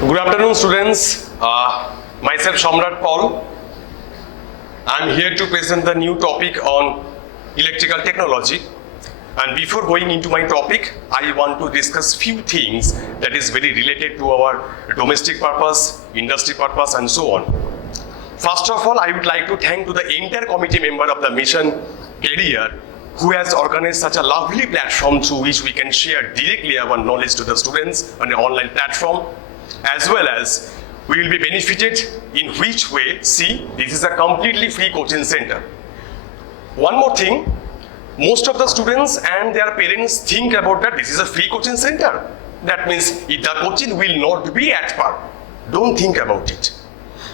Good afternoon, students. Myself, Shamrat Paul. I'm here to present the new topic on electrical technology. And before going into my topic, I want to discuss few things that is very related to our domestic purpose, industry purpose, and so on. First of all, I would like to thank to the entire committee member of the mission career who has organized such a lovely platform through which we can share directly our knowledge to the students on an online platform, as well as we will be benefited in which way. See, this is a completely free coaching center. One more thing, most of the students and their parents think about that this is a free coaching center. That means the coaching will not be at par. Don't think about it.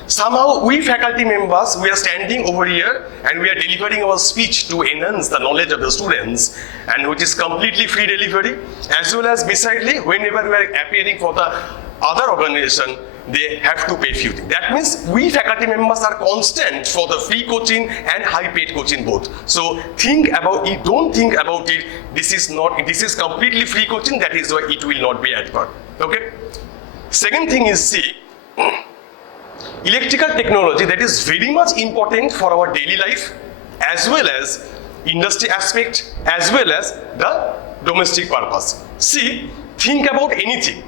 Somehow we faculty members, we are standing over here and we are delivering our speech to enhance the knowledge of the students, and which is completely free delivery, as well as besidely whenever we are appearing for the other organization, they have to pay few things. That means we faculty members are constant for the free coaching and high paid coaching both. So think about it, don't think about it. This is completely free coaching, that is why it will not be at par. Okay? Second thing is, see, electrical technology, that is very much important for our daily life, as well as industry aspect, as well as the domestic purpose. See, think about anything.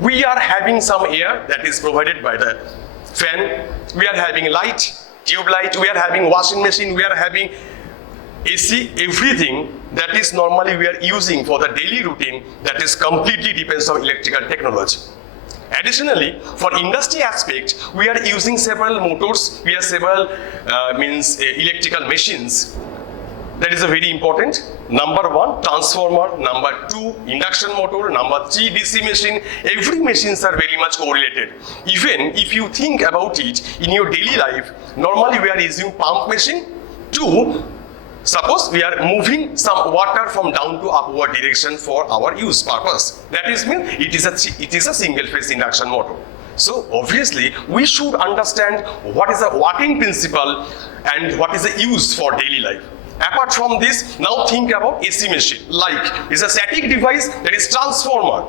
We are having some air that is provided by the fan, we are having light, tube light, we are having washing machine, we are having AC, everything that is normally we are using for the daily routine, that is completely depends on electrical technology. Additionally, for industry aspect, we are using several motors, we have several electrical machines. That is a very important. Number one, transformer. Number two, induction motor. Number three, DC machine. Every machines are very much correlated. Even if you think about it in your daily life, normally we are using pump machine. Two, suppose we are moving some water from down to upward direction for our use purpose. That is mean it is a single phase induction motor. So obviously we should understand what is the working principle and what is the use for daily life. Apart from this, now think about AC machine. Like, it's a static device, that is transformer.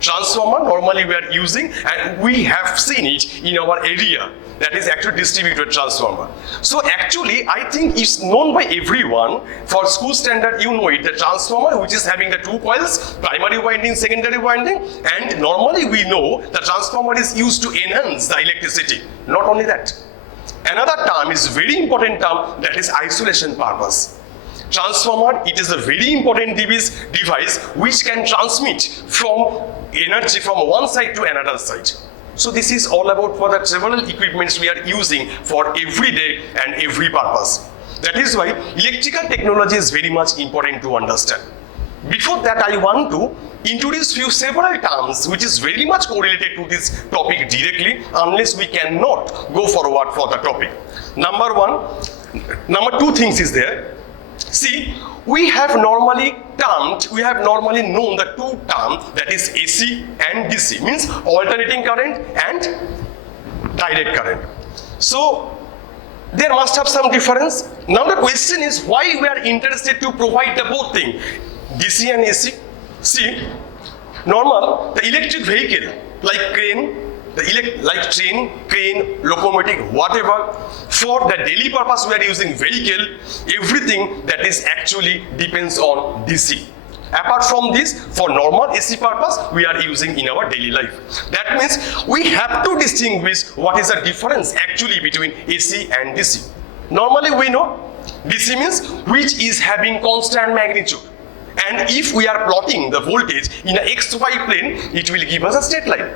Transformer normally we are using, and we have seen it in our area. That is actually distributed transformer. So actually, I think it's known by everyone. For school standard, you know it, the transformer which is having the two coils, primary winding, secondary winding, and normally we know the transformer is used to enhance the electricity. Not only that. Another term is very important term, that is isolation purpose. Transformer, it is a very important device which can transmit from energy from one side to another side. So this is all about for the several equipments we are using for every day and every purpose. That is why electrical technology is very much important to understand. Before that, I want to introduce several terms which is very much correlated to this topic directly, unless we cannot go forward for the topic. Number two things is there. See, we have normally known the two terms, that is AC and DC, means alternating current and direct current. So there must have some difference. Now the question is why we are interested to provide the both thing, DC and AC. See, normal, the electric vehicle, like crane, like train, crane, locomotive, whatever, for the daily purpose we are using vehicle, everything that is actually depends on DC. Apart from this, for normal AC purpose, we are using in our daily life. That means we have to distinguish what is the difference actually between AC and DC. Normally we know DC means which is having constant magnitude. And if we are plotting the voltage in an XY plane, it will give us a straight line.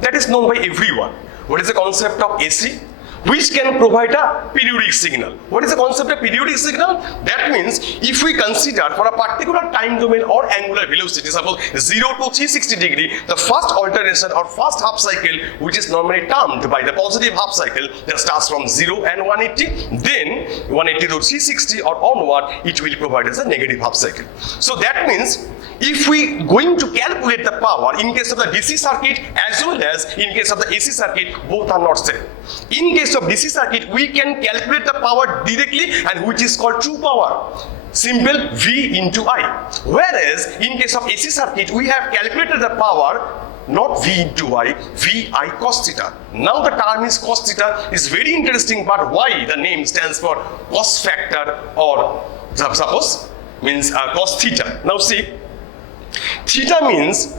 That is known by everyone. What is the concept of AC? Which can provide a periodic signal. What is the concept of periodic signal? That means if we consider for a particular time domain or angular velocity, suppose 0 to 360 degree, the first alternation or first half cycle, which is normally termed by the positive half cycle, that starts from 0 and 180, then 180 to 360 or onward, it will provide us a negative half cycle. So that means if we going to calculate the power in case of the DC circuit as well as in case of the AC circuit, both are not same. In case of DC circuit, we can calculate the power directly, and which is called true power. simple V into I. Whereas in case of AC circuit, we have calculated the power not V into I, VI cos theta. Now the term is cos theta is very interesting, but why the name stands for cos factor or suppose means cos theta. Now see, theta means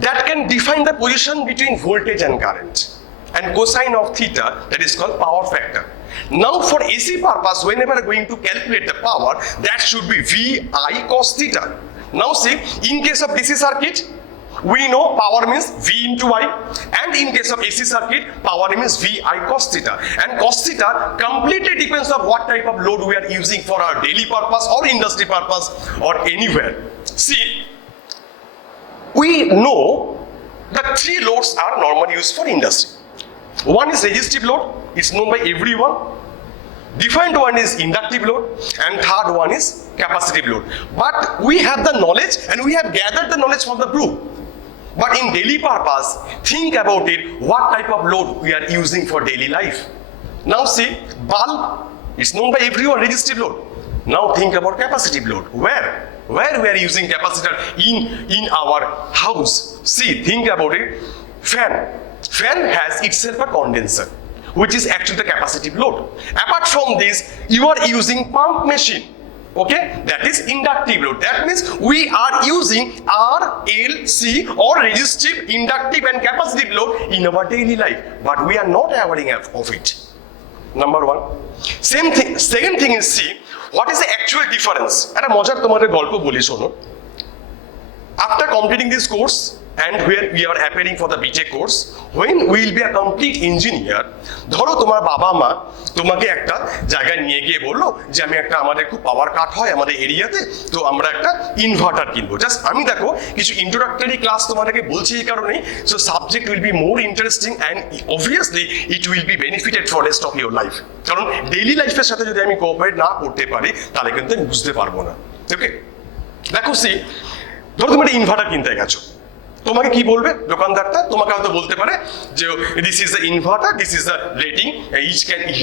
that can define the position between voltage and current, and cosine of theta, that is called power factor. Now for AC purpose, whenever going to calculate the power, that should be VI cos theta. Now see, in case of DC circuit, we know power means V into I, and in case of AC circuit, power means VI cos theta. And cos theta completely depends on what type of load we are using for our daily purpose or industry purpose or anywhere. See, we know that three loads are normally used for industry. One is resistive load, it's known by everyone. Defined one is inductive load, and third one is capacitive load. But we have the knowledge and we have gathered the knowledge from the group. But in daily purpose, think about it, what type of load we are using for daily life. Now see, bulb is known by everyone, resistive load. Now think about capacitive load. Where we are using capacitor in our house. See, think about it. Fan has itself a condenser, which is actually the capacitive load. Apart from this, you are using pump machine. Okay, that is inductive load. That means we are using R, L, C or resistive, inductive and capacitive load in our daily life, but we are not aware of it. Number one. Same thing. Second thing is, see, what is the actual difference? একটা মজার তোমাদের গল্প বলি শোনো। After completing this course and where we are appearing for the BTech course, when we will be a complete engineer, ধরো তোমার বাবা মা তোমাকে একটা জায়গায় নিয়ে গিয়ে বললো যে আমি একটা, আমাদের খুব পাওয়ার কাট হয় আমাদের এরিয়াতে, তো আমরা একটা ইনভার্টার কিনবো। জাস্ট আমি দেখো কিছু ইন্ট্রোডাক্টরি ক্লাস তোমাদেরকে বলছি এই কারণেই, so subject will be more interesting and obviously it will B benefited for rest of your life. কারণ ডেইলি লাইফের সাথে যদি আমি কোঅপারেট না করতে পারি তাহলে কিন্তু আমি বুঝতে পারবো না। ওকে, দেখো সি, ধরো তুমি একটা ইনভার্টার কিনতে গেছো, তোমাকে কি বলবে দোকানদারটা? তোমাকে হয়তো বলতে পারে যে this is the inverter, this is the rating,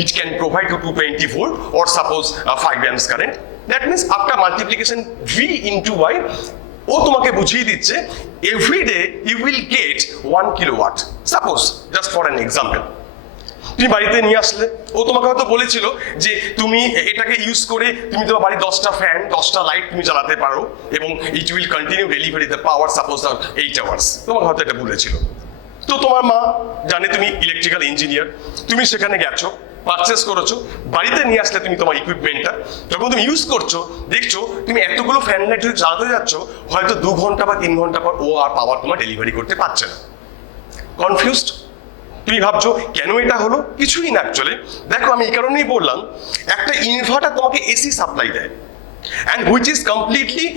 it can provide to 220 volt or suppose 5 amps current. That means after multiplication V into Y, ও তোমাকে বুঝিয়ে দিচ্ছে every day you will get 1 kilowatt. Suppose, just for an example, তুমি বাড়িতে নিয়ে আসলে, ও তোমাকে হয়তো বলেছিল যে তুমি এটাকে ইউজ করে তুমি তোমার বাড়ির 10টা ফ্যান 10টা লাইট তুমি চালাতে পারো এবং it will continue delivery the power suppose 8 hours, তোমাকে হয়তো এটা বলেছিল। তো তোমার মা জানে তুমি ইলেকট্রিক্যাল ইঞ্জিনিয়ার, তুমি সেখানে গেছো, পারচেস করেছো, বাড়িতে নিয়ে আসলে তুমি তোমার ইকুইপমেন্টটা, যখন তুমি ইউজ করছো দেখছো তুমি এতগুলো ফ্যান লাইট যদি চালাতে যাচ্ছ, হয়তো 2 ঘন্টা বা 3 ঘন্টা পর ও আর পাওয়ার তোমার ডেলিভারি করতে পারছে না। কনফিউজড? তুমি ভাবছো কেন এটা হলো? কিছুই না অ্যাকচুয়ালি। দেখো আমি এই কারণেই বললাম, একটা ইনভার্টার তোমাকে এসি সাপ্লাই দেয় and which is completely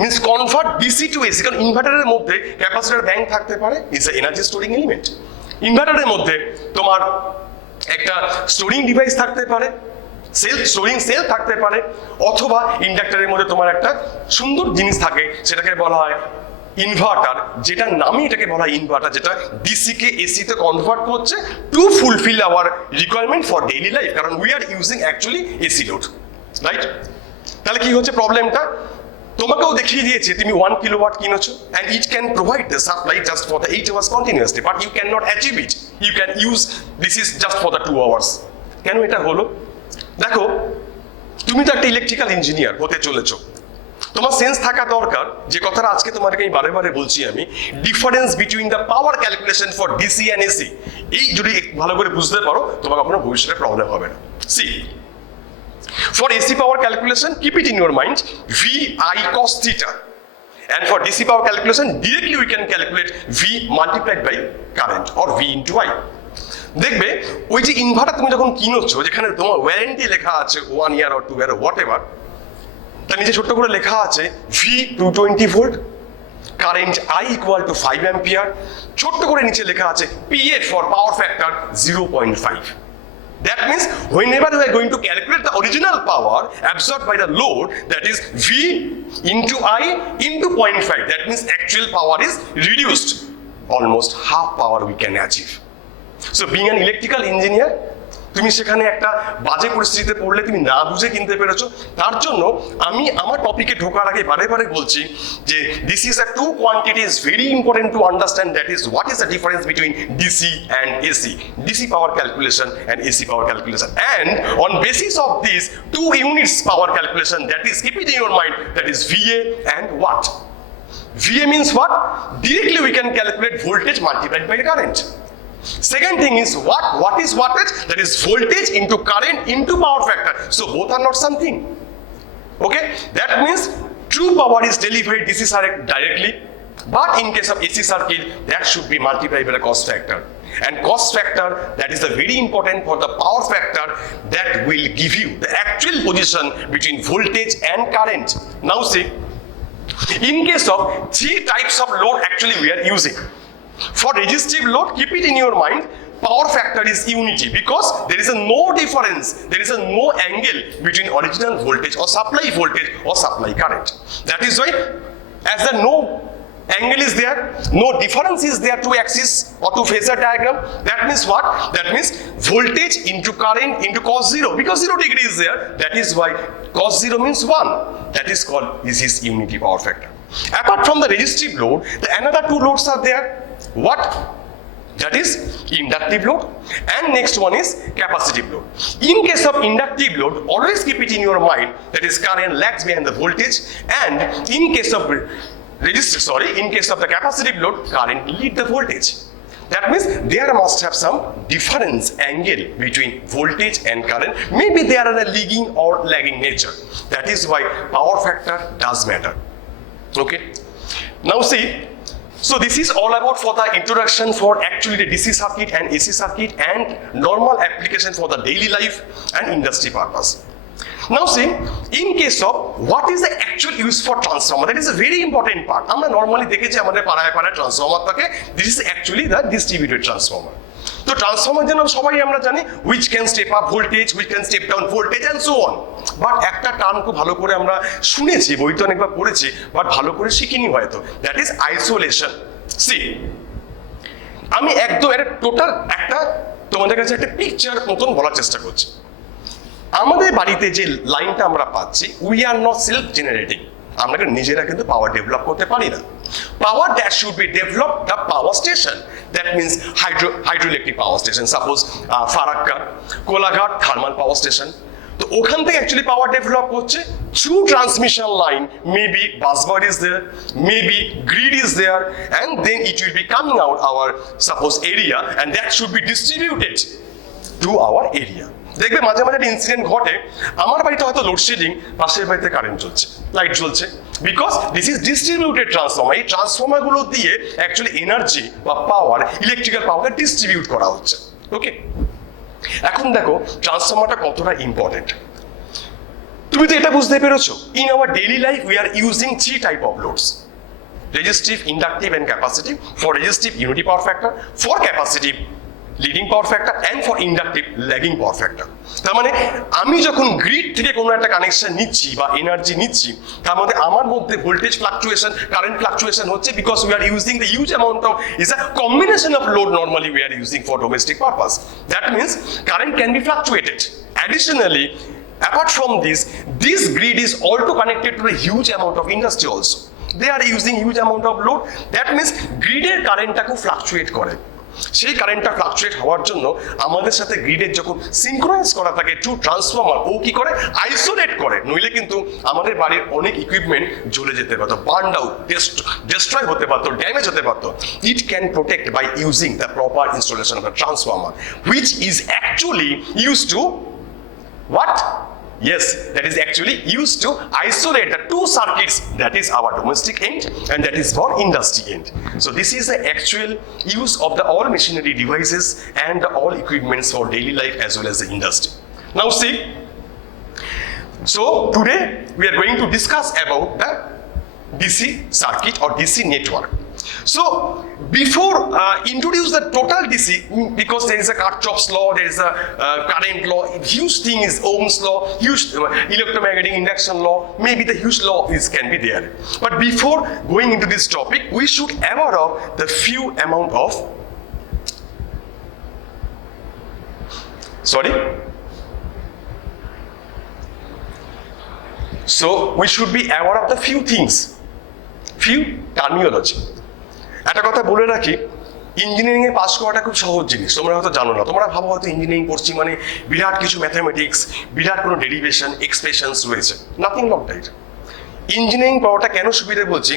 means convert DC to AC. কারণ ইনভার্টারের মধ্যে ক্যাপাসিটর ব্যাংক থাকতে পারে, is a energy storing element. ইনভার্টারের মধ্যে তোমার একটা স্টোরিং ডিভাইস থাকতে পারে, স্টোরিং সেল থাকতে পারে, অথবা ইন্ডাক্টরের মধ্যে তোমার একটা সুন্দর জিনিস থাকে, সেটাকে বলা হয় ইনভার্টার, যেটা নামই এটাকে বলা হয় ইনভার্টার, যেটা ডিসি কে এসি তে কনভার্ট করছে to fulfil our requirement for daily life, কারণ we are using actually AC load, right? তাহলে কি হচ্ছে প্রবলেমটা? তোমাকেও দেখিয়ে দিয়েছে তুমি 1 কিলোওয়াট কিনেছো and it can provide the supply just for the 8 hours continuously, but you cannot achieve it. You can use this is just for the 2 hours. কেন এটা হলো? দেখো তুমি তো একটা ইলেকট্রিক্যাল ইঞ্জিনিয়ার হতে চলেছো, তোমার সেন্স থাকা দরকার, যে কথাটা আজকে তোমাকে আমি বারে বারে বলছি আমি, difference between the power calculation for DC and AC. এই যদি ভালো করে বুঝতে পারো তোমার কখনো ভবিষ্যতে প্রবলেম হবে না। See, for AC power calculation, keep it in your mind, VI cos theta. And for DC power calculation, directly we can calculate V multiplied by current or V into I. দেখবে ওই যে inverter তুমি যখন কিনোছো, যেখানে তোমার warranty লেখা আছে 1 year or 2 year or whatever, তার নিচে ছোট্ট করে লেখা আছে V 220 volt, current I equal to 5 ampere, ছোট্ট করে নিচে লেখা আছে PF for power factor 0.5. That means whenever we are going to calculate the original power absorbed by the load, that is V into I into 0.5, that means actual power is reduced, almost half power we can achieve. So being an electrical engineer, তুমি সেখানে একটা বাজে পরিস্থিতিতে পড়লে তুমি না বুঝে কিনতে পেরেছো। তার জন্য আমি আমার টপিকে ঢোকার আগে বারে বারে বলছি যে this is a two quantity is very important to understand, that is what is the difference between DC and AC, DC power calculation and AC power calculation, and on basis of this two units power calculation, that is keep it in your mind, that is VA and what? VA means what? Directly we can calculate voltage multiplied by current. Second thing is what? What is wattage? That is voltage into current into power factor. So both are not something. Okay? That means true power is delivered DC circuit directly, but in case of AC circuit, that should be multiplied by the cost factor. And cost factor, that is the very important for the power factor, that will give you the actual position between voltage and current. Now see, in case of three types of load actually we are using. For resistive load, keep it in your mind, power factor is unity because there is a no difference, there is a no angle between original voltage or supply current. That is why as the no angle is there, no difference is there to axis or to phasor diagram, that means what? That means voltage into current into cos 0, because 0 degree is there, that is why cos 0 means 1. That is called, this is unity power factor. Apart from the resistive load, the another two loads are there. What? That is inductive load, and next one is capacitive load. In case of inductive load, always keep it in your mind, that is current lags behind the voltage, and in case of in case of the capacitive load, current lead the voltage. That means there must have some difference angle between voltage and current. Maybe they are in a leading or lagging nature. That is why power factor does matter. Okay. Now see, so this is all about for the introduction for actually the DC circuit and AC circuit and normal application for the daily life and industry purpose. Now see, in case of what is the actual use for transformer, that is a very important part. আমরা normally দেখেছি আমাদের পাড়ায় transformer থাকে, this is actually the distributed transformer. তো transformer যেন সবাই আমরা জানি, which can step up voltage, which can step down voltage and so on. But একটা টার্ম খুব ভালো করে আমরা শুনেছি, বইতে অনেকবার পড়েছি, বাট ভালো করে শিখিনি হয়তো, দ্যাট ইজ আইসোলেশন। সি, আমি একদম এটা টোটাল একটা তোমাদের কাছে একটা পিকচার মতন বলার চেষ্টা করছি। আমাদের বাড়িতে যে লাইনটা আমরা পাচ্ছি, we are not self generating, আমরা নিজেরা কিন্তু পাওয়ার ডেভেলপ করতে পারি না। Power that should be developed, the power station, that means hydroelectric power station, suppose Farakka, Kolaghat thermal power station. তো ওখান থেকে অ্যাকচুয়ালি পাওয়ার ডেভেলপ হচ্ছে through transmission line, maybe busbar is there, maybe grid is there, and then it will be coming out our suppose area, and that should be distributed to our area. দেখবে মাঝে মাঝে একটা incident ঘটে, আমার বাড়িতে হয়তো load shedding, পাশের বাড়িতে কারেন্ট চলছে, লাইট জ্বলছে, because this is distributed transformer. এই ট্রান্সফর্মারগুলো দিয়ে অ্যাকচুয়ালি এনার্জি বা পাওয়ার, ইলেকট্রিক্যাল পাওয়ার ডিস্ট্রিবিউট করা হচ্ছে। ওকে, এখন দেখো ট্রান্সফর্মারটা কতটা ইম্পর্টেন্ট। তুমি তো এটা বুঝতে পেরেছো, in our daily life we are using three type of loads: resistive, inductive and capacitive. For resistive, unity power factor; for capacitive, leading power factor, and for inductive lagging power factor. তার মানে আমি যখন grid থেকে কোনো একটা connection নিচ্ছি বা energy নিচ্ছি, তার মধ্যে আমার মধ্যে ভোল্টেজ ফ্লাকচুয়েশন, কারেন্ট ফ্লাকচুয়েশন হচ্ছে, because we are using the huge amount of, is a combination of load normally we are using for domestic purpose. That means current can be ফ্লাকচুয়েটেড। Additionally, apart from this grid is also connected to a huge amount of industry also. They are using huge amount of load. That means গ্রিডের কারেন্টটাকে fluctuate করে। সেই কারেন্টটা fluctuate হওয়ার জন্য আমাদের সাথে গ্রিডের যখন সিনক্রোনাইজ করা থাকে টু ট্রান্সফর্মার, ও কি করে? আইসোলেট করে, নইলে কিন্তু আমাদের বাড়ির অনেক ইকুইপমেন্ট জ্বলে যেতে পারতো, বার্ন আউট, ডিস্ট্রয় হতে পারতো, ড্যামেজ হতে পারতো। It can protect by using the proper installation of the transformer, which is actually used to what? Yes, that is actually used to isolate the two circuits, that is our domestic end and that is for industry end. So this is the actual use of the all machinery devices and the all equipments for daily life as well as the industry. Now see, so today we are going to discuss about the DC circuit or DC network. So before introduce the total DC, because there is a Kirchhoff's law, there is a current law, huge thing is Ohm's law, huge electromagnetic induction law, maybe the huge law can be there. But before going into this topic, we should aware of the few amount of Sorry? So we should be aware of the few things, few terminology. একটা কথা বলে রাখি, engineering A pass করাটা খুব সহজ জিনিস, তোমরা হয়তো জানো না। তোমরা ভাবো হয়তো ইঞ্জিনিয়ারিং পড়ছি মানে বিরাট কিছু ম্যাথামেটিক্স, বিরাট কোনো ডেরিভেশন, এক্সপ্রেশনস রয়েছে। Nothing like that. ইঞ্জিনিয়ারিং পড়াটা কেন সুবিধা বলছি,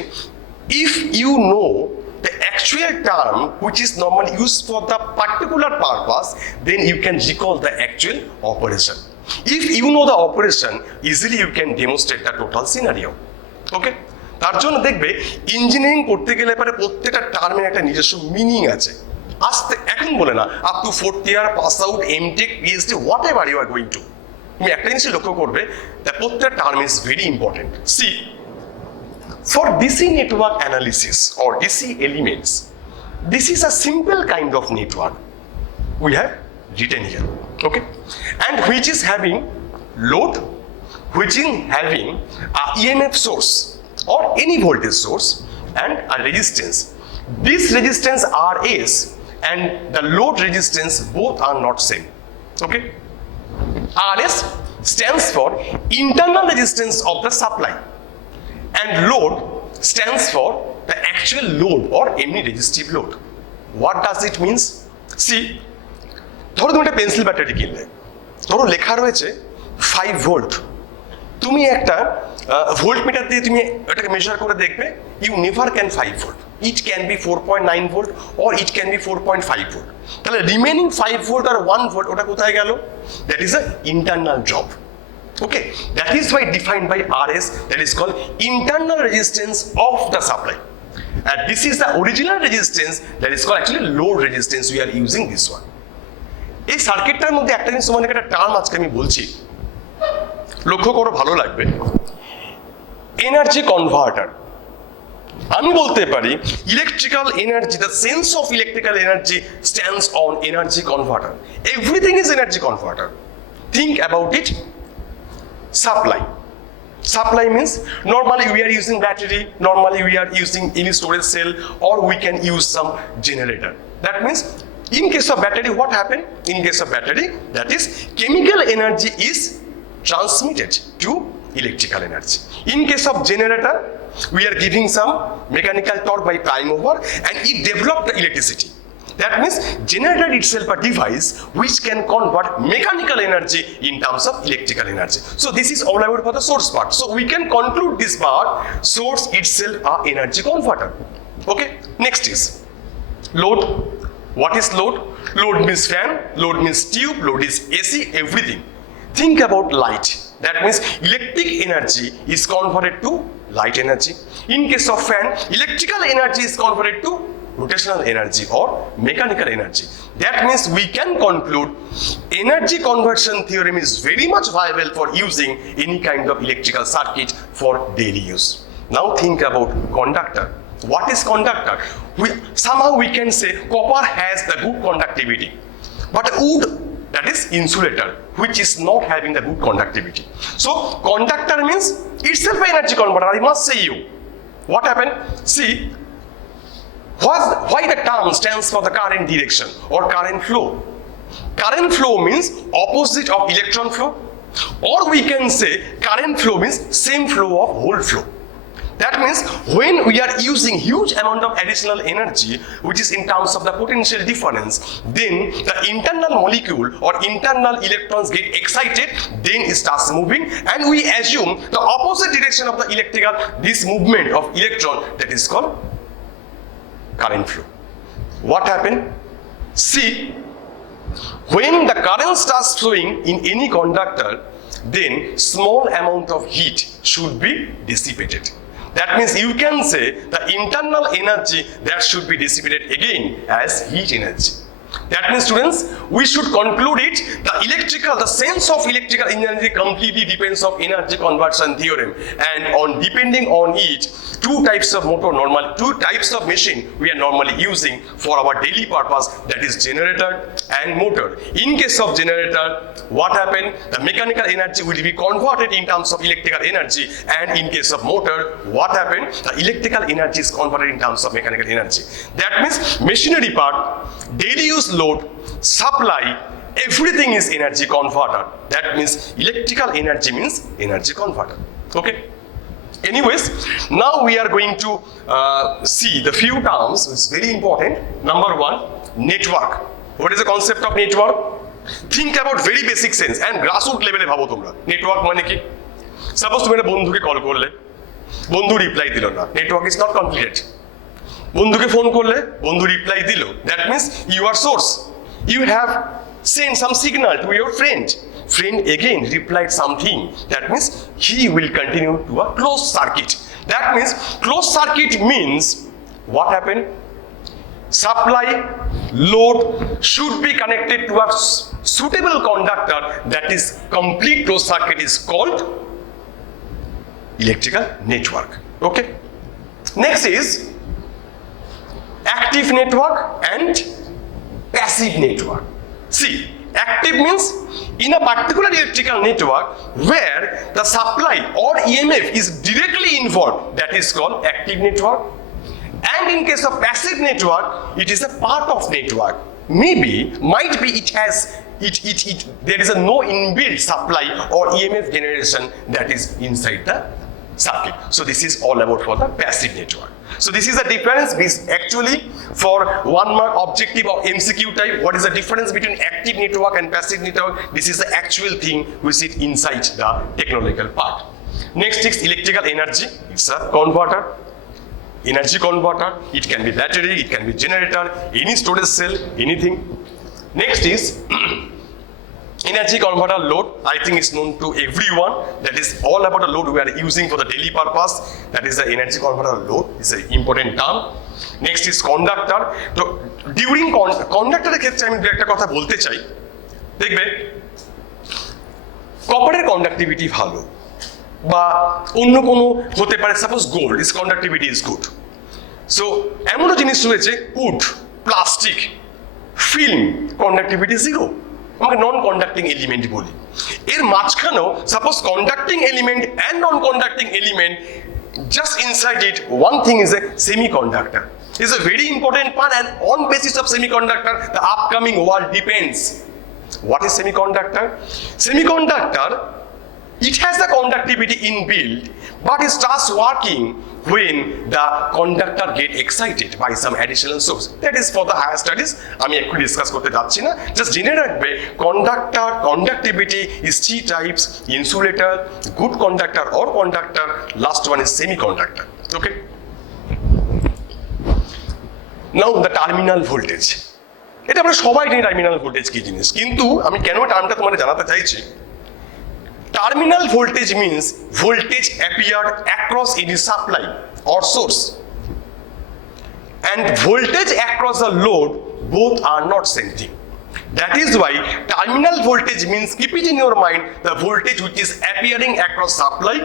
if you know the actual term which is normally used for the particular purpose, then you can recall the actual operation. If you know the operation, easily you can demonstrate the total scenario. Okay? তার জন্য দেখবে engineering পড়তে গেলে পরে প্রত্যেকটা টার্মের একটা নিজস্ব মিনিং আছে। আসতে এখন বলে না, up to 4th year pass out, MTech, PhD, whatever you are going to, তুমি একটা জিনিস লক্ষ্য করবে, দ্য প্রত্যেকটা term is very important. See, for DC network analysis or DC elements, this is a simple kind of network we have written here, okay, and which is having load, which is having a EMF source or any voltage source and a resistance. This resistance RS and the load resistance both are not same, okay. RS stands for internal resistance of the supply, and load stands for the actual load or any resistive load. What does it means? See, ধরো তুমি একটা pencil battery কিনলে, ধরো লেখা রয়েছে 5 volt, তুমি একটা volt metre দিয়ে তুমি এটাকে মেজার করে দেখবে, you never can 5 volt, it can be 4.9 volt or it can be 4.5 volt. তাহলে রিমেনিং 5 ভোল্ট আর 1 ভোল্ট ওটা কোথায় গেল? That is a internal drop. Okay, that is why defined by RS, that is called internal resistance of the supply, and this is the original resistance, that is called actually load resistance. We are using this one. এই সার্কিটটার মধ্যে একটা জিনিস তোমাদের একটা term আজকে আমি বলছি, লক্ষ্য করো, ভালো লাগবে, এনার্জি কনভার্টার। আমি বলতে পারি electrical energy, the sense of electrical energy stands on energy converter. Everything is energy converter. Think about it. Supply means normally we are using battery, normally we are using any storage cell, or we can use some generator. That means in case of battery, what happened? In case of battery, that is chemical energy is transmitted to electrical energy. In case of generator, we are giving some mechanical torque by prime mover and it developed the electricity. That means generator itself a device which can convert mechanical energy in terms of electrical energy. So this is all about for the source part. So we can conclude this part, source itself a energy converter. Okay, next is load. What is load? Load means fan, load means tube, load is AC, everything. Think about light. That means electric energy is converted to light energy. In case of fan, electrical energy is converted to rotational energy or mechanical energy. That means we can conclude energy conversion theorem is very much viable for using any kind of electrical circuit for daily use. Now think about conductor. What is conductor? Somehow we can say copper has the good conductivity, but wood, that is insulator, which is not having the good conductivity. So conductor means itself an energy converter. I must say you. What happened? See, why the term stands for the current direction or current flow. Current flow means opposite of electron flow, or we can say current flow means same flow of whole flow. That means when we are using huge amount of additional energy, which is in terms of the potential difference, then the internal molecule or internal electrons get excited, then it starts moving, and we assume the opposite direction of the electrical, this movement of electron, that is called current flow. What happened? See, when the current starts flowing in any conductor, then small amount of heat should be dissipated. That means you can say the internal energy that should be dissipated again as heat energy. That means, students, we should conclude it, the sense of electrical energy completely depends on energy conversion theorem, and on depending on it, two types of machine we are normally using for our daily purpose, that is generator and motor. In case of generator, what happened? The mechanical energy will be converted in terms of electrical energy, and in case of motor, what happened? The electrical energy is converted in terms of mechanical energy. That means machinery part, daily use load, supply, everything is energy converter. That means electrical energy means energy converter. Okay. Anyways, now we are going to see the few terms which is very important. Number one, network. What is the concept of network? Think about very basic sense and grassroots level ভাবো তোমরা network মানে কি suppose তুমি একটা বন্ধুকে call করলে বন্ধু reply দিল না নেটওয়ার্ক ইজ নট কমপ্লিটেড বন্ধুকে ফোন করলে বন্ধু রিপ্লাই দিল that means you are source you have sent some signal to your friend again replied something that means he will continue to a closed circuit that means closed circuit means what happened supply load should be connected to a suitable conductor that is complete closed circuit is called electrical network. Okay, next is active network and passive network. See, active means in a particular electrical network where the supply or EMF is directly involved, that is called active network. And in case of passive network, it is a part of network. Might be it has there is a no inbuilt supply or EMF generation that is inside the circuit. So this is all about for the passive network. So this is the difference actually for 1 mark objective or MCQ type. What is the difference between active network and passive network? This is the actual thing we sit inside the technological part. Next is electrical energy. It's a converter. Energy converter. It can be battery, it can be generator, any storage cell, anything. Next is energy converter load. I think it's known to everyone. That is all about the load we are using for the daily purpose. That is the energy converter load. It's an important term. Next is conductor. So during conductor ক্ষেত্রে আমি একটা কথা বলতে চাই দেখবে কপারের conductivity ভালো বা অন্য কোনো হতে পারে suppose gold is conductivity is good so এমনও জিনিস রয়েছে wood plastic film conductivity zero আমাকে নন কন্ডাক্টিং এলিমেন্ট বলি এর মাঝখানেও suppose conducting element and non conducting element just inside it one thing is a semiconductor is a very important part and on basis of semiconductor the upcoming world depends. What is semiconductor? It has the conductivity inbuilt but it starts working when the conductor get excited by some additional source. That is for the higher studies. আমি একটু discuss করতে যাচ্ছি না just জেনে রাখবে conductivity is three types: insulator, good conductor or conductor, last one is semiconductor. Okay, now the terminal voltage. এটা আমরা সবাই জানি টার্মিনাল ভোল্টেজ কি জিনিস কিন্তু আমি কেন টার্মটা তোমাদের জানাতে চাইছি terminal voltage means voltage appeared across any supply or source and voltage across the load both are not same thing. That is why terminal voltage means keep it in your mind the voltage which is appearing across supply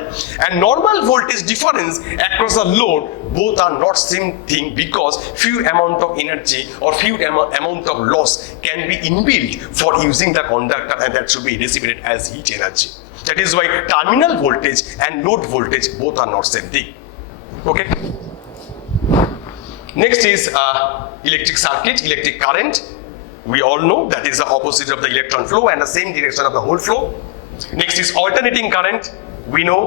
and normal voltage difference across the load both are not same thing because few amount of energy or few amount of loss can be inbuilt for using the conductor and that should be dissipated as heat energy. That is why terminal voltage and load voltage both are not same thing. Okay. Next is electric circuit, electric current. We all know that is the opposite of the electron flow and the same direction of the whole flow. Next is alternating current. We know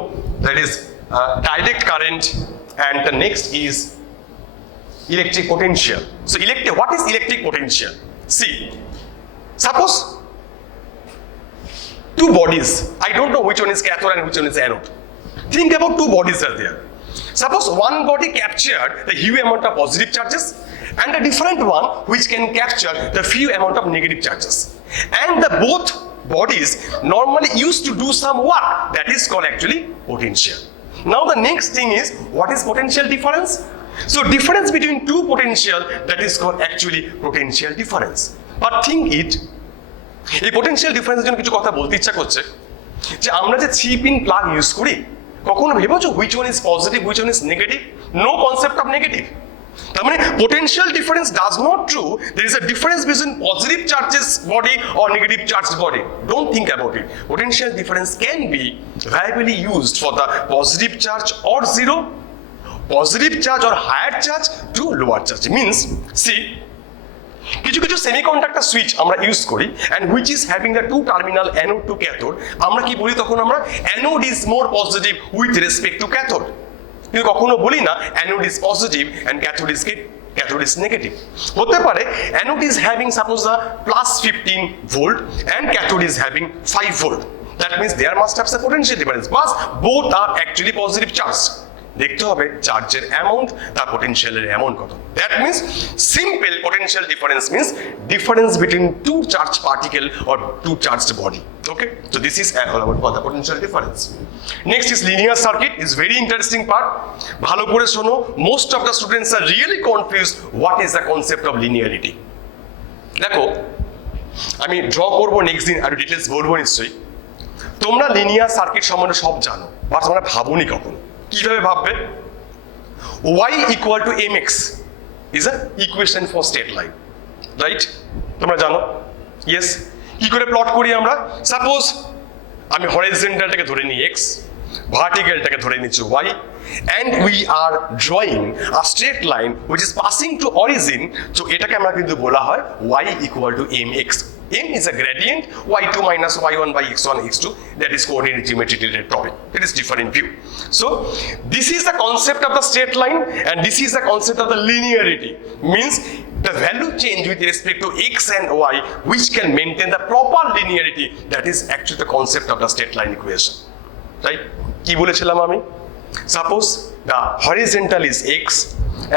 that is direct current and the next is electric potential. So what is electric potential? See, suppose two bodies. I don't know which one is cathode and which one is anode. Think about two bodies are there. Suppose one body captured the huge amount of positive charges and a different one which can capture the few amount of negative charges. And the both bodies normally used to do some work that is called actually potential. Now the next thing is what is potential difference? So difference between two potential that is called actually potential difference. But think it এই potential ডিফারেন্সের জন্য কিছু কথা বলতে ইচ্ছা করছে যে আমরা যে 3 পিন প্লাগ ইউজ করি কখনো ভেবেছো which one is positive which one is negative no concept of negative তার মানে potential difference does not true there is a difference between positive charges body or negative charged body don't think about it potential difference can be viably used for the positive charge or zero positive charge or higher charge to lower charge means see কিছু কিছু semiconductor switch আমরা use করি and which is having the two terminal anode to cathode, আমরা কি বলি তখন আমরা anode is more positive with respect to cathode, কিন্তু কখনো বলি না anode is positive and cathode is negative. হতে পারে anode is having suppose the plus 15 volt and cathode is having 5 volt. That means there must have some potential difference, but both are actually positive charge. দেখতে হবে চার্জের amount তার পোটেনশিয়ালের amount কত। That means simple potential difference means difference between two charge particle or two charged body. Okay, so this is all about the potential difference. Next is linear circuit, is very interesting part. ভালো করে শোনো, most of the students are really confuse what is the concept of linearity. দেখো, আমি draw করবো next দিন আর details বলবো নিশ্চয়ই। তোমরা লিনিয়ার সার্কিট সম্বন্ধে সব জানো, বাট তোমরা ভাবোনি কখনো। কিভাবে ভাববে? y equal to mx is a equation for straight line, right? তোমরা জানো? Yes. কি করে প্লট করি আমরা? সাপোজ আমি হরিজন্টালটাকে ধরে নিই x, ভার্টিক্যালটাকে ধরে নিচ্ছি y, and we are drawing a straight line which is passing to origin, so এটাকে আমরা কিন্তু বলা হয় y equal to mx. M is a gradient, y2 minus y1 by x1 x2, that is coordinate geometry related topic. It is different view. So this is the concept of the straight line and this is the concept of the linearity. Means the value change with respect to x and y which can maintain the proper linearity. That is actually the concept of the straight line equation. Right? কি বলেছিলাম আমি? Suppose the horizontal is x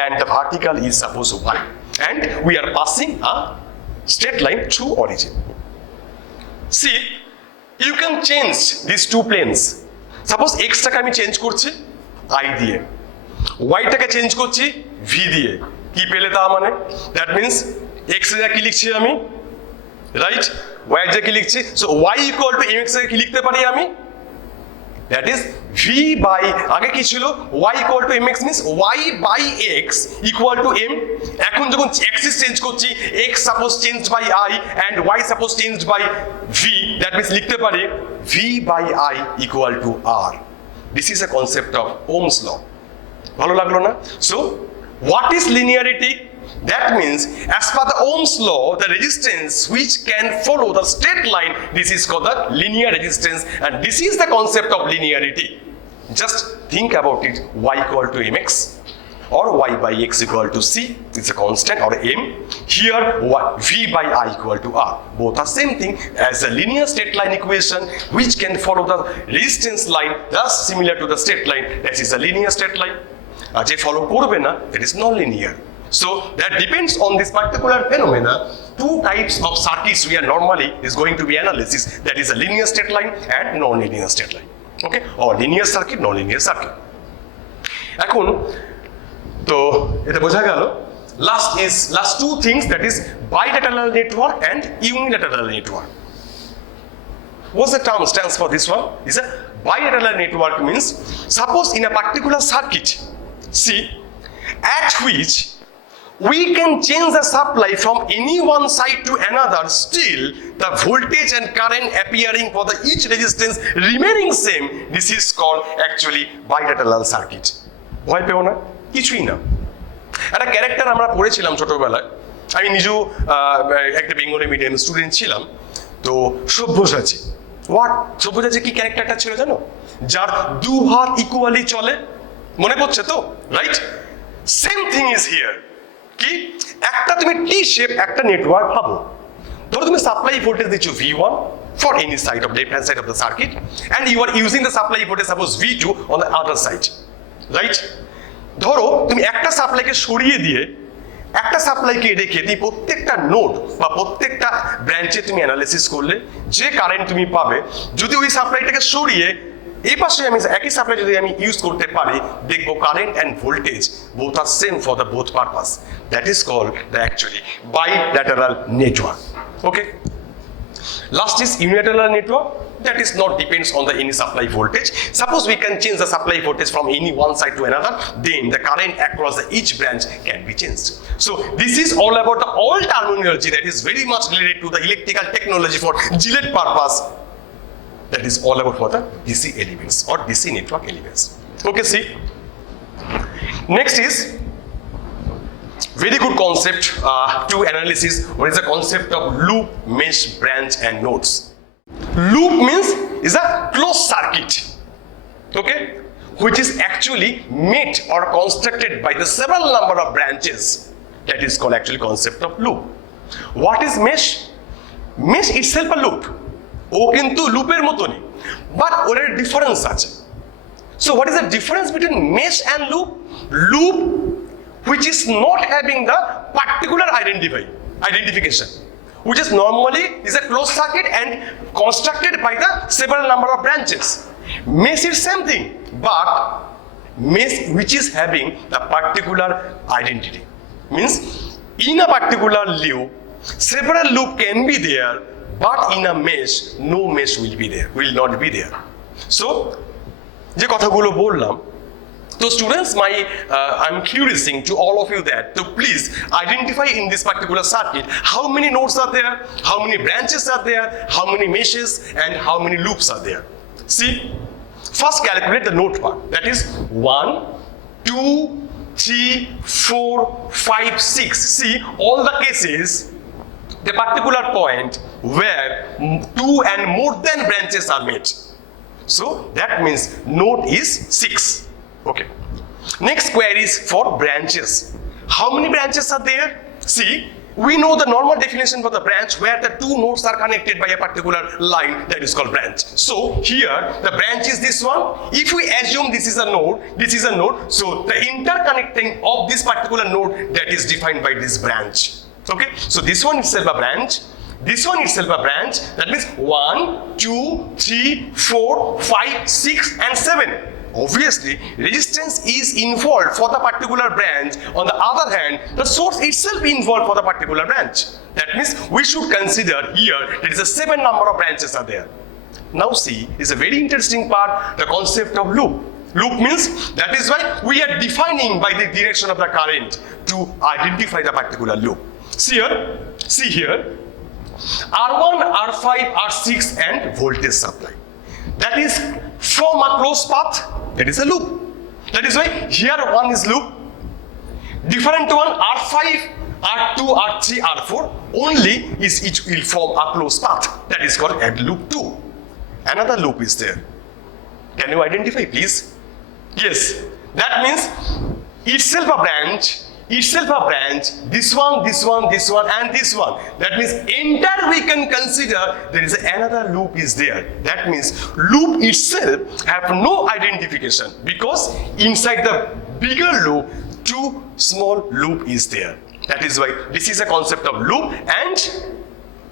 and the vertical is suppose y, and we are passing a straight line through origin. See, you can change these two planes. Suppose x টাকে আমি change করছি I দিয়ে, y টাকে change করছি v দিয়ে। কি পেলে তা মানে? That means x এর কি লিখছি আমি, রাইট? y এর কি লিখছি? So y equal to mx এর কি লিখতে পারি আমি? That is v by আগে কি ছিল y equal to mx means y by x equal to m. এখন যখন axis চেঞ্জ করছি x suppose changed by I and y suppose changed by v, that means লিখতে পারি v by I equal to r. This is a concept of Ohm's law. ভালো লাগলো না? So what is linearity? That means as per the Ohm's law, the resistance which can follow the straight line, this is called the linear resistance, and this is the concept of linearity. Just think about it, y equal to mx or y by x equal to c is a constant or m. Here v by I equal to r. Both are same thing as a linear straight line equation which can follow the resistance line, thus similar to the straight line, that is a linear straight line. আর যে follow করবে না, that is non-linear. So that depends on this particular phenomena. Two types of circuits we are normally is going to be analysis, that is a linear straight line and non-linear straight line. Okay, or linear circuit, non-linear circuit. এখন তো এটা বোঝা গেল। Last two things, that is bilateral network and unilateral network. What's the term stands for this one? Is a bilateral network means suppose in a particular circuit, see, at which we can change the supply from any one side to another, still the voltage and current appearing for the each resistance remaining same. This is called actually bilateral circuit. ভয় পেও না, কিছুই না। একটা character আমরা পড়েছিলাম ছোটবেলায়, আমি নিজেও একটা বেঙ্গলি মিডিয়াম স্টুডেন্ট ছিলাম। তো সব্যসাচী, হোয়াট সব্যসাচী কি ক্যারেক্টারটা ছিল জানো? যার দু হাত ইকুয়ালি চলে, মনে পড়ছে তো, right? Same thing is here. কি একটা তুমি টি শেপ একটা নেটওয়ার্ক ভাবো, ধরো তুমি সাপ্লাই ভোল্টেজ দিচ্ছ V1 for any side of left hand side of the circuit and you are using the supply voltage suppose V2 on the other side, right? ধরো তুমি একটা সাপ্লাইকে সরিয়ে দিয়ে একটা সাপ্লাইকে রেখে দিয়ে প্রত্যেকটা নোড বা প্রত্যেকটা ব্রাঞ্চে তুমি অ্যানালিসিস করলে যে কারেন্ট তুমি পাবে, যদি ওই সাপ্লাইটাকে সরিয়ে এই পাশে আমি একই সাপ্লাই যদি আমি ইউজ করতে পারি, দেখবো current and voltage both are same for the both purpose. That is called the actually bilateral network. Okay, last is unilateral network. That is not depends on the any supply voltage. Suppose we can change the supply voltage from any one side to another, then the current across the each branch can be changed. So this is all about the all terminology that is very much related to the electrical technology for Jelet purpose. That is all about for the DC elements or DC network elements. Okay, see. Next is Very good concept to analysis. What is the concept of loop, mesh, branch and nodes? Loop means is a closed circuit, okay, which is actually made or constructed by the several number of branches. That is called actually concept of loop. What is mesh? Mesh itself a loop. ও কিন্তু লুপের মতনই, but or difference আছে। So what is the difference between mesh and loop? Loop which is not having the particular identification, which is normally is a closed circuit and constructed by the several number of branches. Mesh is same thing, but mesh which is having the particular identity. Means in a particular loop, several loop can be there, but in a mesh, no mesh will not be there. So, যে কথাগুলো বললাম, so students, I'm curiosing to all of you that to please identify in this particular circuit how many nodes are there, how many branches are there, how many meshes, and how many loops are there. See, first calculate the node part. That is 1, 2, 3, 4, 5, 6. See, all the cases, the particular point where 2 and more than branches are made. So that means node is 6. Okay. Next query is for branches. How many branches are there? See, we know the normal definition for the branch where the two nodes are connected by a particular line, that is called branch. So here the branch is this one. If we assume this is a node, so the interconnecting of this particular node, that is defined by this branch. Okay, so this one itself a branch, this one itself a branch. That means 1, 2, 3, 4, 5, 6 and 7. Obviously, resistance is involved for the particular branch. On the other hand, the source itself involved for the particular branch. That means we should consider here there is a 7 number of branches are there. Now see, is a very interesting part, the concept of loop. Loop means that is why we are defining by the direction of the current to identify the particular loop. See here, R1, R5, R6 and voltage supply. That is from a closed path, that is a loop. That is why here one is loop, different one R5, R2, R3, R4, only is each will form a closed path. That is called add loop 2. Another loop is there. Can you identify please? Yes, that means itself a branch, this one, and this one. That means entire we can consider there is another loop is there. That means loop itself have no identification because inside the bigger loop, 2 small loop is there. That is why this is a concept of loop, and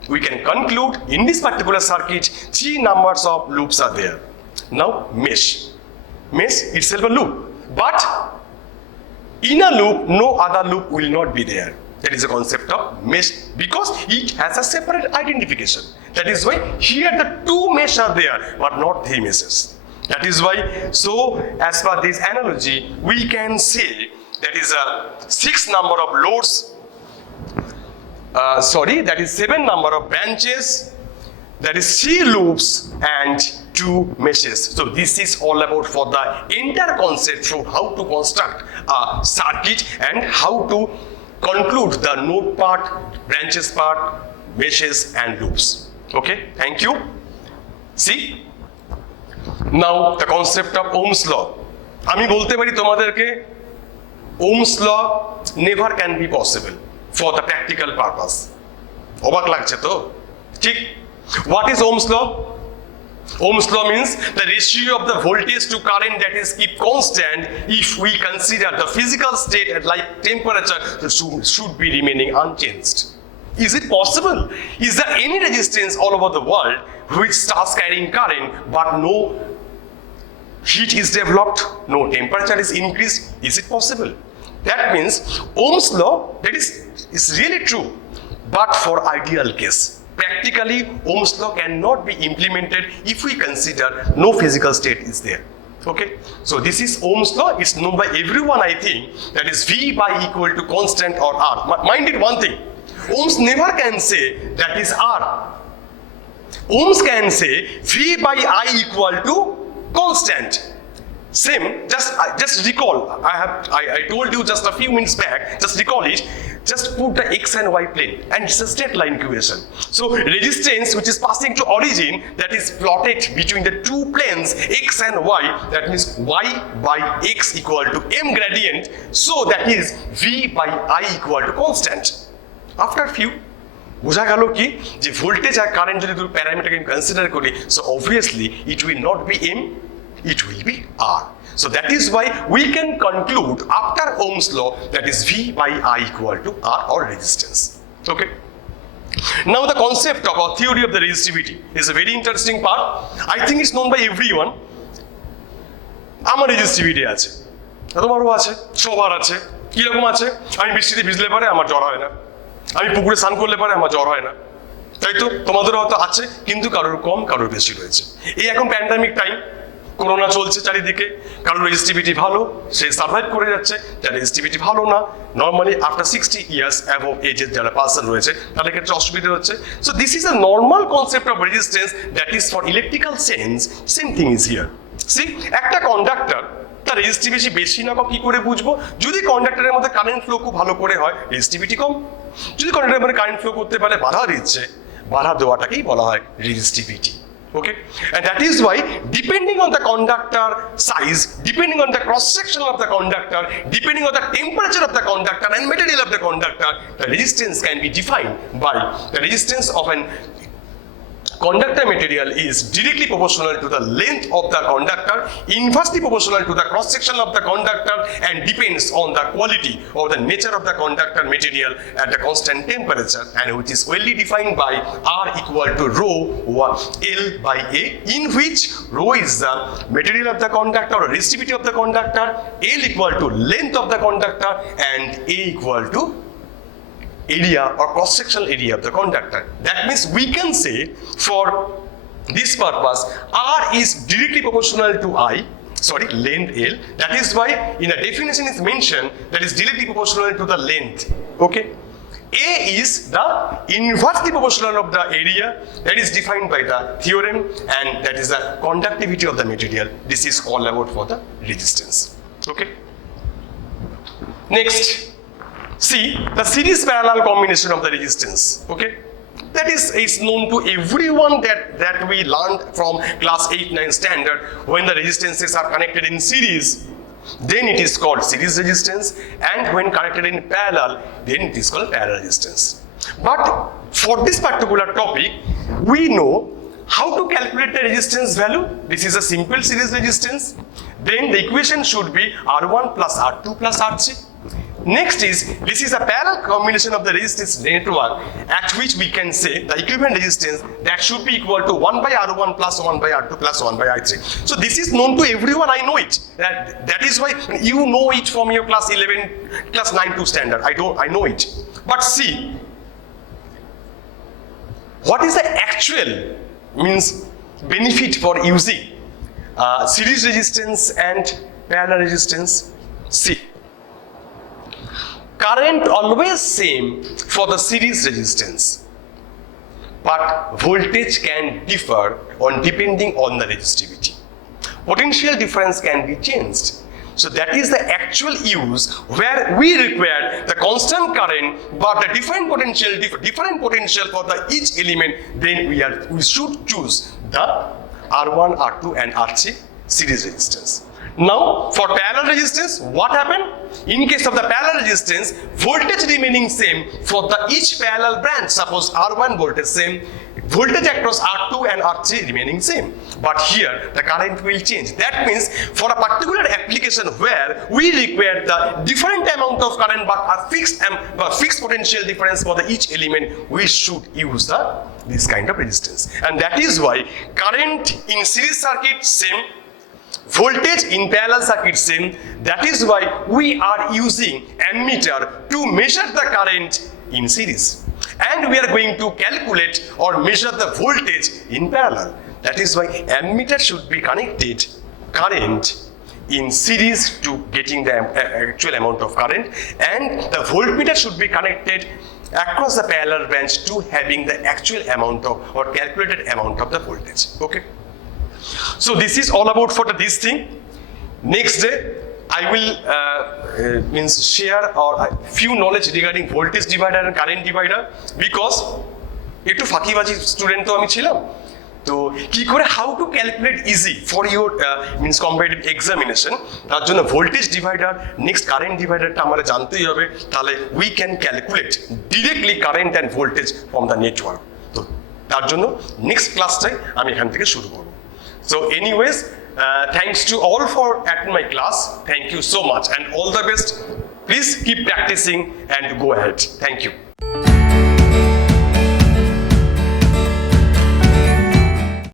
we can conclude in this particular circuit 3 numbers of loops are there. Now mesh itself a loop, but in a loop, no other loop will not be there. That is the concept of mesh because it has a separate identification. That is why here the 2 mesh are there, but not 3 meshes. That is why, so as per this analogy, we can say that is a 6 number of loads, that is 7 number of branches, that is 3 loops and 2 meshes. So this is all about for the entire concept for how to construct a circuit and how to conclude the node part, branches part, meshes and loops. Okay, thank you. See, now the concept of Ohm's law. আমি বলতে পারি তোমাদেরকে Ohm's law never can be possible for the practical purpose. অবাক লাগছে তো? ঠিক? What is Ohm's law? Ohm's law means the ratio of the voltage to current that is keep constant if we consider the physical state at like temperature should be remaining unchanged. Is it possible? Is there any resistance all over the world which starts carrying current but no heat is developed, no temperature is increased? Is it possible? That means Ohm's law, that is really true, but for ideal case. Practically, Ohm's law cannot be implemented if we consider no physical state is there. Okay, so this is Ohm's law. It's known by everyone, I think, that is V by equal to constant or R. Mind it one thing, Ohm's never can say that is R. Ohm's can say V by I equal to constant. Same, just recall. I told you just a few minutes back. Just recall it. Just put the x and y plane, and it's a straight line equation. So resistance, which is passing to origin, that is plotted between the two planes x and y. That means y by x equal to m gradient. So that is v by I equal to constant. After a few, বোঝা গেল কি যে voltage আর current যদি দুটো প্যারামিটারকে consider করি, so obviously it will not be m, it will be R. So that is why we can conclude after Ohm's law that is V by I equal to R, or resistance. Okay. Now the concept of or theory of the resistivity is a very interesting part. I think it's known by everyone. আমার resistivity আছে, তোমারও আছে, সবার আছে। কিরকম আছে? আমি বৃষ্টিতে ভিজলে পারে আমার জ্বর হয় না, আমি পুকুরে স্নান করলে পারে আমার জ্বর হয় না, তাই তো? তোমাদেরও হয়তো আছে, কিন্তু কারোর কম, কারোর বেশি রয়েছে। এই এখন প্যান্ডামিক টাইম, করোনা চলছে চারিদিকে, কারোর রেজিস্টিভিটি ভালো, সে সার্ভাইভ করে যাচ্ছে, যার রেজিস্টিভিটি ভালো না, নর্মালি আফটার 60 ইয়ার্স অ্যাবভ এজের যারা পার্সন রয়েছে তাদের ক্ষেত্রে অসুবিধা হচ্ছে। So this is a normal concept of resistance that is for electrical sense. Same thing is here. See, একটা কন্ডাক্টর তার রেজিস্টিভিটি বেশি না কম কি করে বুঝবো? যদি কন্ডাক্টরের মধ্যে কারেন্ট ফ্লো খুব ভালো করে হয়, রেজিস্টিভিটি কম। যদি কন্ডাক্টরের মধ্যে কারেন্ট ফ্লো করতে পারে, বাধা দিচ্ছে, বাধা দেওয়াটাকেই বলা হয় resistivity. Okay, and that is why depending on the conductor size, depending on the cross section of the conductor, depending on the temperature of the conductor and material of the conductor, the resistance can be defined by the resistance of an conductor material is directly proportional to the length of the conductor, inversely proportional to the cross section of the conductor, and depends on the quality or the nature of the conductor material at the constant temperature, and which is well defined by R equal to rho L by A, in which rho is the material of the conductor or resistivity of the conductor, L equal to length of the conductor, and A equal to area or cross-sectional area of the conductor. That means we can say for this purpose R is directly proportional to length L. That is why in the definition is mentioned that is directly proportional to the length. Okay. A is the inversely proportional of the area that is defined by the theorem, and that is the conductivity of the material. This is all about for the resistance. Okay. Next, see the series parallel combination of the resistance. Okay, that is known to everyone that we learned from class 8-9 standard. When the resistances are connected in series, then it is called series resistance, and when connected in parallel, then it is called parallel resistance. But for this particular topic, we know how to calculate the resistance value. This is a simple series resistance. Then the equation should be R1 plus R2 plus R3. Next is, this is a parallel combination of the resistance network at which we can say the equivalent resistance that should be equal to 1 by R1 plus 1 by R2 plus 1 by I3. So this is known to everyone, I know it. That is why you know it from your class 11, class 9-2 standard. I know it. But see, what is the actual benefit for using series resistance and parallel resistance? See, current always same for the series resistance, but voltage can differ depending on the resistivity. Potential difference can be changed. So that is the actual use where we require the constant current but the different potential for the each element. Then we should choose the R1, R2 and R3 series resistance. Now for parallel resistance, what happened? In case of the parallel resistance, voltage remaining same for the each parallel branch. Suppose R1 voltage same, voltage across R2 and R3 remaining same. But here the current will change. That means for a particular application where we require the different amount of current but a fixed potential difference for the each element, we should use this kind of resistance. And that is why current in series circuit same, voltage in parallel circuit same. That is why we are using ammeter to measure the current in series, and we are going to calculate or measure the voltage in parallel. That is why ammeter should be connected current in series to getting the actual amount of current, and the voltmeter should be connected across the parallel branch to having the actual amount of or calculated amount of the voltage. Okay. So this is all about for this thing. Next day, I will means share or few knowledge regarding voltage divider and current divider, because একটু ফাঁকিবাজি student তো আমি ছিলাম, তো কি করে how to calculate easy for your means comparative examination, তার জন্য ভোল্টেজ ডিভাইডার নেক্সট কারেন্ট ডিভাইডারটা আমাদের জানতেই হবে, তাহলে we can calculate directly current and voltage from the network. তো তার জন্য নেক্সট ক্লাসটাই আমি এখান থেকে শুরু করব। So anyways, thanks to all for attending my class. Thank you so much and all the best. Please keep practicing and go ahead. Thank you.